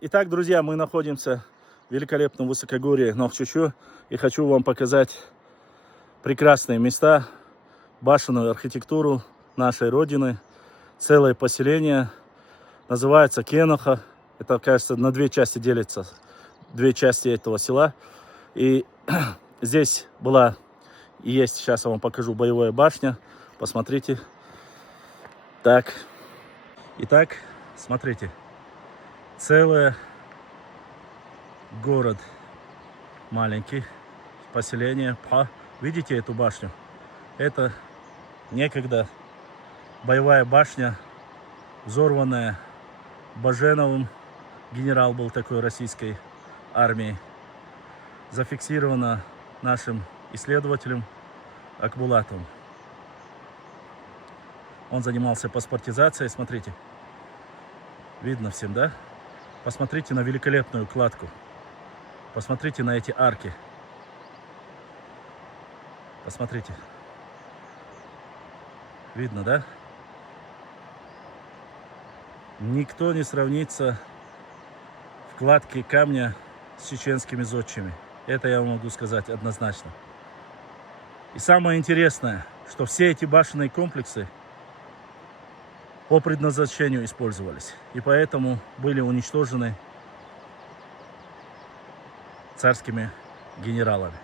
Итак, друзья, мы находимся в великолепном высокогорье Нохчучу. И хочу вам показать прекрасные места, башенную архитектуру нашей родины. Целое поселение. Называется Кеноха. Это, кажется, на две части делится. Две части этого села. И здесь была и есть, сейчас я вам покажу, боевая башня. Посмотрите. Так. Итак, смотрите. Целый город маленький, поселение. Видите эту башню? Это некогда боевая башня, взорванная Баженовым. Генерал был такой российской армии. Зафиксирована нашим исследователем Акбулатовым. Он занимался паспортизацией. Смотрите. Видно всем, да? Посмотрите на великолепную кладку. Посмотрите на эти арки. Посмотрите. Видно, да? Никто не сравнится в кладке камня с чеченскими зодчими. Это я вам могу сказать однозначно. И самое интересное, что все эти башенные комплексы по предназначению использовались. И поэтому были уничтожены царскими генералами.